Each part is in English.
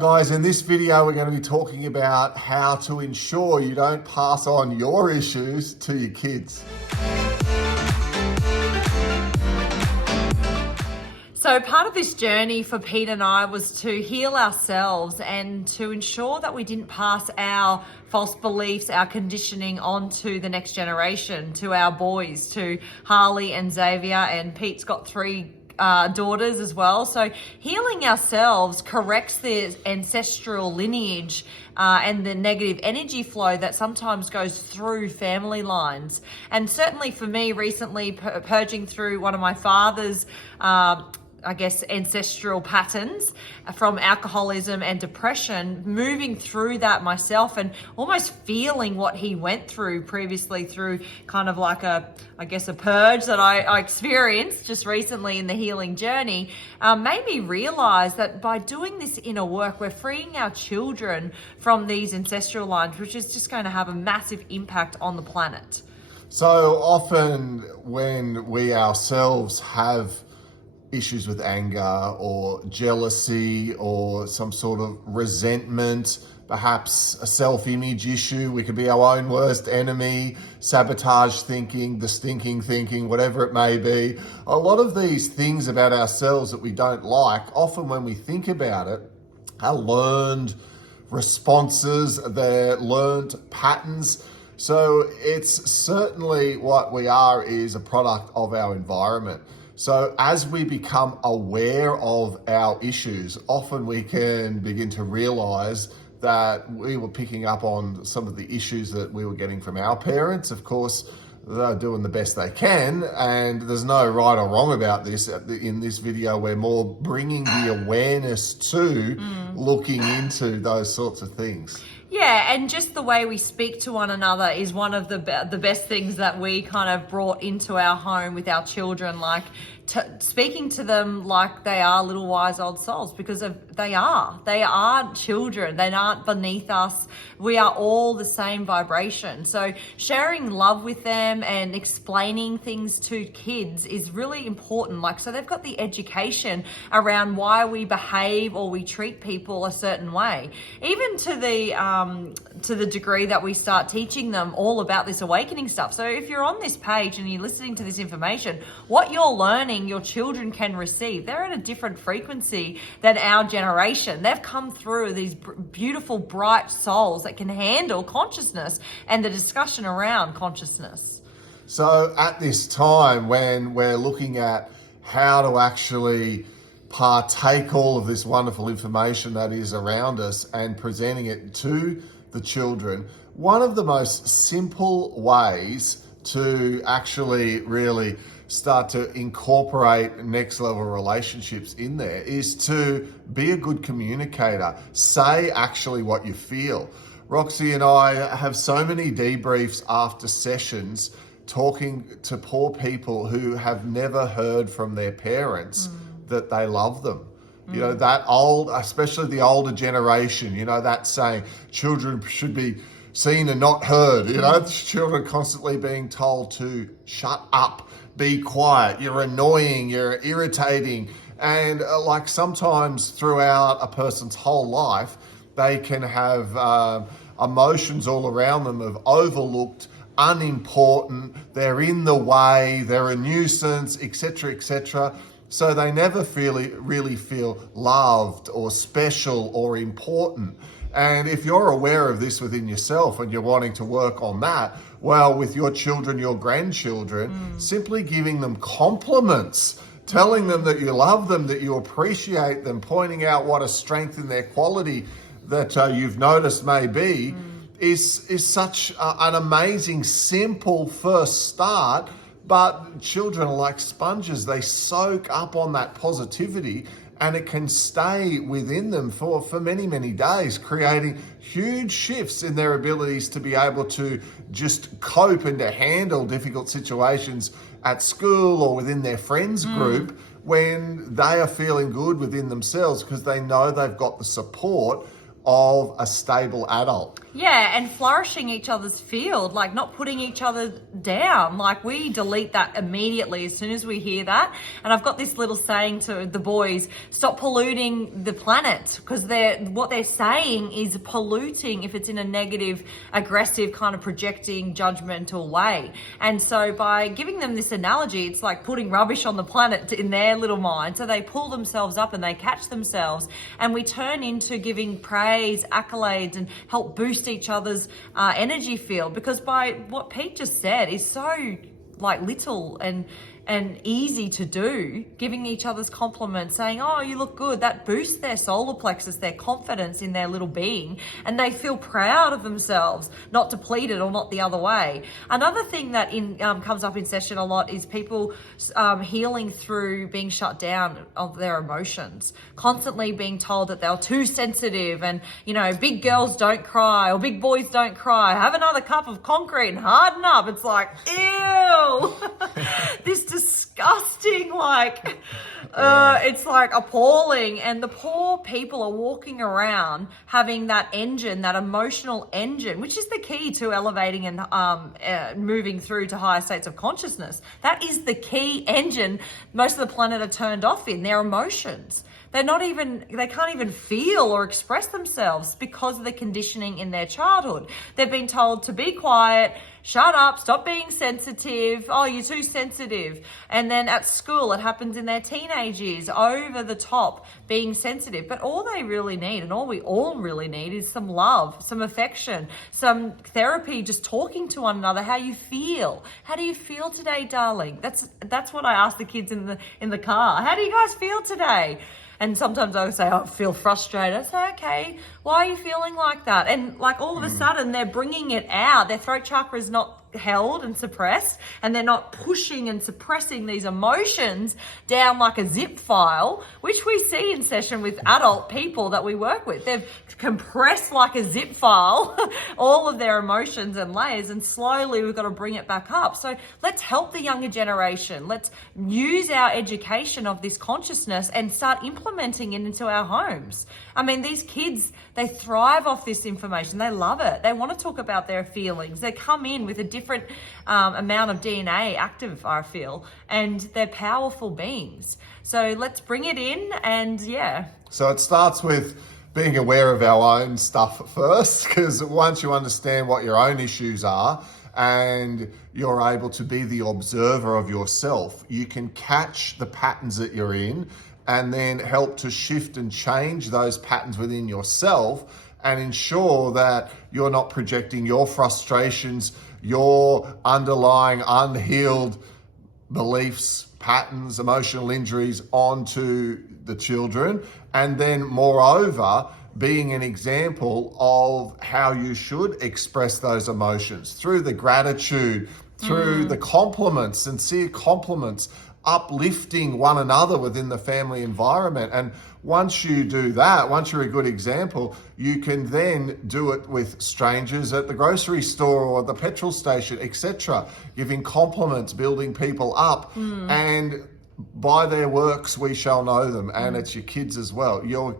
Guys, in this video, we're going to be talking about how to ensure you don't pass on your issues to your kids. So part of this journey for Pete and I was to heal ourselves and to ensure that we didn't pass our false beliefs, our conditioning on to the next generation, to our boys, to Harley and Xavier, and Pete's got three daughters as well. So healing ourselves corrects the ancestral lineage and the negative energy flow that sometimes goes through family lines. And certainly for me recently, purging through one of my father's ancestral patterns from alcoholism and depression, moving through that myself and almost feeling what he went through previously through kind of like a purge that I experienced just recently in the healing journey, made me realize that by doing this inner work, we're freeing our children from these ancestral lines, which is just going to have a massive impact on the planet. So often when we ourselves have issues with anger or jealousy or some sort of resentment, perhaps a self-image issue. We could be our own worst enemy, sabotage thinking, the stinking thinking, whatever it may be. A lot of these things about ourselves that we don't like, often when we think about it, are learned responses, they're learned patterns. So it's certainly what we are is a product of our environment. So as we become aware of our issues, often we can begin to realize that we were picking up on some of the issues that we were getting from our parents. Of course, they're doing the best they can, and there's no right or wrong about this. In this video, we're more bringing the awareness to looking into those sorts of things. Yeah, and just the way we speak to one another is one of the best things that we kind of brought into our home with our children, like speaking to them like they are little wise old souls, because they are children. They aren't beneath us. We are all the same vibration. So sharing love with them and explaining things to kids is really important. So they've got the education around why we behave or we treat people a certain way, even to the degree that we start teaching them all about this awakening stuff. So if you're on this page and you're listening to this information, what you're learning, your children can receive. They're at a different frequency than our generation. They've come through these beautiful, bright souls that can handle consciousness and the discussion around consciousness. So at this time, when we're looking at how to actually partake all of this wonderful information that is around us and presenting it to the children, one of the most simple ways to actually really start to incorporate next level relationships in there is to be a good communicator. Say actually what you feel. Roxy and I have so many debriefs after sessions talking to poor people who have never heard from their parents that they love them. You know, that old, especially the older generation, you know, that saying, children should be seen and not heard. You know, children constantly being told to shut up, be quiet, you're annoying, you're irritating. And sometimes throughout a person's whole life, they can have emotions all around them of overlooked, unimportant, they're in the way, they're a nuisance, etc., etc. So they never really feel loved or special or important. And if you're aware of this within yourself and you're wanting to work on that, well, with your children, your grandchildren, simply giving them compliments, telling them that you love them, that you appreciate them, pointing out what a strength in their quality that you've noticed may be, is such an amazing, simple first start. But children are like sponges. They soak up on that positivity and it can stay within them for many, many days, creating huge shifts in their abilities to be able to just cope and to handle difficult situations at school or within their friends group when they are feeling good within themselves because they know they've got the support of a stable adult. Yeah, and flourishing each other's field, like not putting each other down. Like we delete that immediately as soon as we hear that. And I've got this little saying to the boys, stop polluting the planet, because what they're saying is polluting if it's in a negative, aggressive, kind of projecting, judgmental way. And so by giving them this analogy, it's like putting rubbish on the planet in their little mind. So they pull themselves up and they catch themselves, and we turn into giving praise, accolades, and help boost each other's energy field, because by what Pete just said is so like little and easy to do, giving each other's compliments, saying, oh, you look good. That boosts their solar plexus, their confidence in their little being, and they feel proud of themselves, not depleted or not the other way. Another thing that comes up in session a lot is people healing through being shut down of their emotions, constantly being told that they're too sensitive and, big girls don't cry or big boys don't cry. Have another cup of concrete and harden up. It's like, ew. This disgusting, it's like appalling. And the poor people are walking around having that engine, that emotional engine, which is the key to elevating and moving through to higher states of consciousness. That is the key engine most of the planet are turned off in, their emotions. They can't even feel or express themselves because of the conditioning in their childhood. They've been told to be quiet, shut up, stop being sensitive. Oh, you're too sensitive. And then at school, it happens in their teenage years, over the top, being sensitive. But all they really need, and all we all really need, is some love, some affection, some therapy, just talking to one another. How you feel? How do you feel today, darling? That's what I ask the kids in the car. How do you guys feel today? And sometimes I would say, I feel frustrated. I say, okay, why are you feeling like that? And like all of a sudden they're bringing it out. Their throat chakra is not held and suppressed, and they're not pushing and suppressing these emotions down like a zip file, which we see in session with adult people that we work with. They've compressed like a zip file all of their emotions and layers, and slowly we've got to bring it back up. So let's help the younger generation. Let's use our education of this consciousness and start implementing it into our homes. I mean, these kids, they thrive off this information. They love it. They want to talk about their feelings. They come in with a different amount of DNA active, I feel, and they're powerful beings. So let's bring it in, and yeah. So it starts with being aware of our own stuff first, because once you understand what your own issues are and you're able to be the observer of yourself, you can catch the patterns that you're in and then help to shift and change those patterns within yourself and ensure that you're not projecting your frustrations, your underlying unhealed beliefs, patterns, emotional injuries onto the children. And then moreover, being an example of how you should express those emotions through the gratitude, through the compliments, sincere compliments, uplifting one another within the family environment. And once you do that, once you're a good example, you can then do it with strangers at the grocery store or the petrol station, etc., giving compliments, building people up. And by their works we shall know them. And it's your kids as well. Your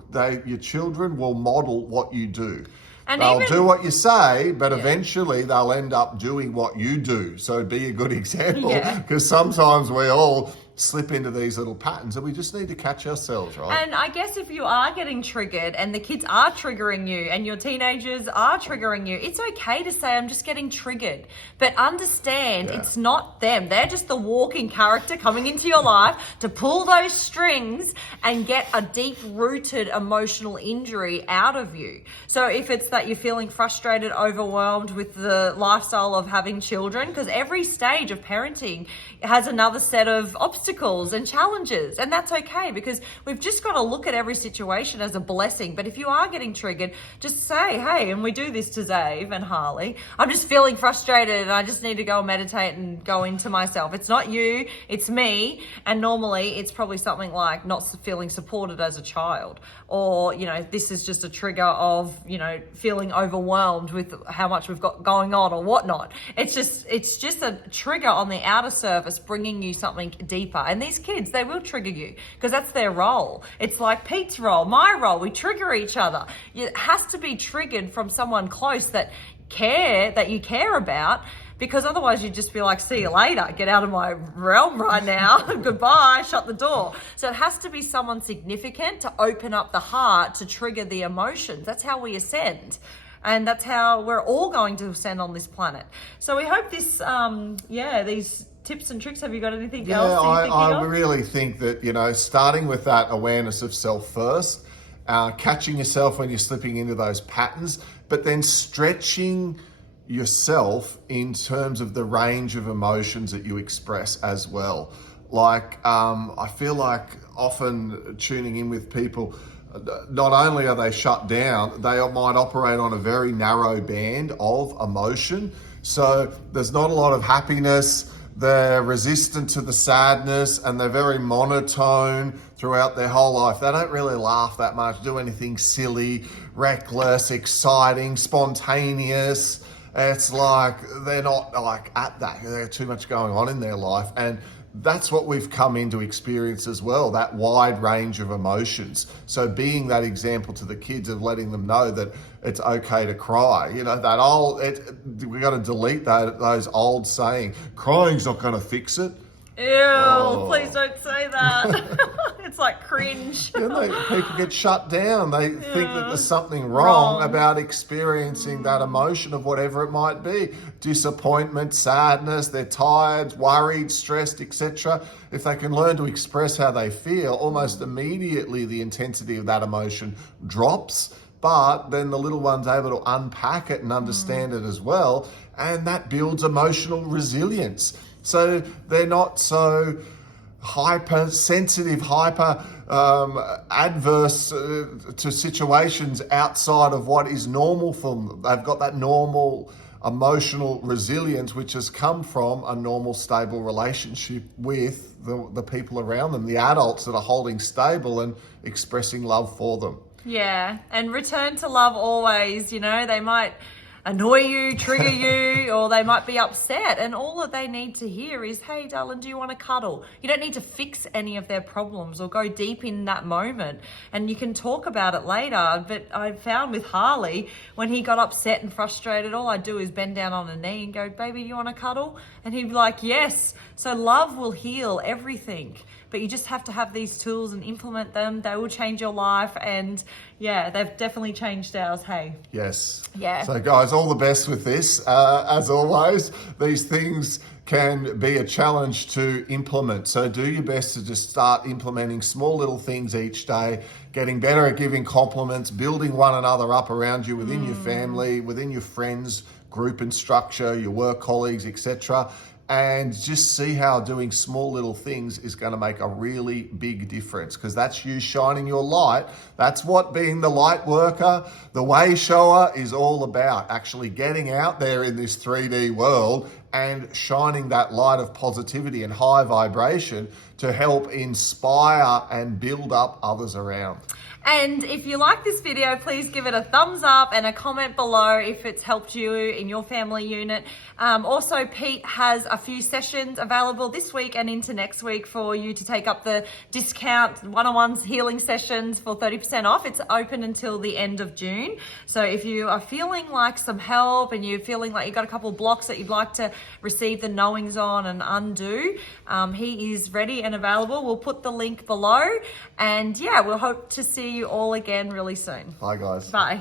children will model what you do. And they'll do what you say, but eventually they'll end up doing what you do. So be a good example, because sometimes we all slip into these little patterns and we just need to catch ourselves, right? And I guess if you are getting triggered and the kids are triggering you and your teenagers are triggering you, it's okay to say, I'm just getting triggered. But understand it's not them. They're just the walking character coming into your life to pull those strings and get a deep-rooted emotional injury out of you. So if it's that you're feeling frustrated, overwhelmed with the lifestyle of having children, because every stage of parenting has another set of obstacles and challenges, and that's okay, because we've just got to look at every situation as a blessing. But if you are getting triggered, just say, hey, and we do this to Zave and Harley, I'm just feeling frustrated and I just need to go and meditate and go into myself. It's not you, it's me. And normally it's probably something like not feeling supported as a child, or this is just a trigger of feeling overwhelmed with how much we've got going on or whatnot. It's just a trigger on the outer surface, bringing you something deeper deeper. And these kids, they will trigger you because that's their role. It's like Pete's role, my role. We trigger each other. It has to be triggered from someone close that you care about, because otherwise you'd just be like, see you later, get out of my realm right now, goodbye, shut the door. So it has to be someone significant to open up the heart, to trigger the emotions. That's how we ascend. And that's how we're all going to ascend on this planet. So we hope this, these tips and tricks. Have you got anything else? I really think that, starting with that awareness of self first, catching yourself when you're slipping into those patterns, but then stretching yourself in terms of the range of emotions that you express as well. Like, I feel like often tuning in with people, not only are they shut down, they might operate on a very narrow band of emotion. So there's not a lot of happiness. They're resistant to the sadness, and they're very monotone throughout their whole life. They don't really laugh that much, do anything silly, reckless, exciting, spontaneous. It's like they're not like at that. There's too much going on in their life. And that's what we've come in to experience as well, that wide range of emotions. So being that example to the kids of letting them know that it's okay to cry. We got to delete those old saying, crying's not going to fix it. Ew, please don't say that. It's like cringe. People get shut down. They think that there's something wrong about experiencing that emotion of whatever it might be. Disappointment, sadness, they're tired, worried, stressed, etc. If they can learn to express how they feel, almost immediately the intensity of that emotion drops. But then the little one's able to unpack it and understand it as well. And that builds emotional resilience. So they're not so hypersensitive, adverse to situations outside of what is normal for them. They've got that normal emotional resilience, which has come from a normal, stable relationship with the people around them, the adults that are holding stable and expressing love for them. Yeah, and return to love always. They might annoy you, trigger you, or they might be upset, and all that they need to hear is, hey darling, do you want to cuddle? You don't need to fix any of their problems or go deep in that moment, and you can talk about it later. But I found with Harley, when he got upset and frustrated, all I do is bend down on a knee and go, baby, do you want to cuddle? And he'd be like, yes. So love will heal everything, but you just have to have these tools and implement them. They will change your life, and they've definitely changed ours. Hey. Yes. Yeah. So guys, all the best with this. As always, these things can be a challenge to implement. So do your best to just start implementing small little things each day, getting better at giving compliments, building one another up around you within your family, within your friends, group and structure, your work colleagues, etc. And just see how doing small little things is going to make a really big difference, because that's you shining your light. That's what being the light worker, the way shower is all about, actually getting out there in this 3D world and shining that light of positivity and high vibration to help inspire and build up others around. And if you like this video, please give it a thumbs up and a comment below if it's helped you in your family unit. Also, Pete has a few sessions available this week and into next week for you to take up the discount one-on-ones healing sessions for 30% off. It's open until the end of June. So if you are feeling like some help and you're feeling like you've got a couple of blocks that you'd like to receive the knowings on and undo, he is ready and available. We'll put the link below, and we'll hope to see you all again really soon. Bye guys. Bye.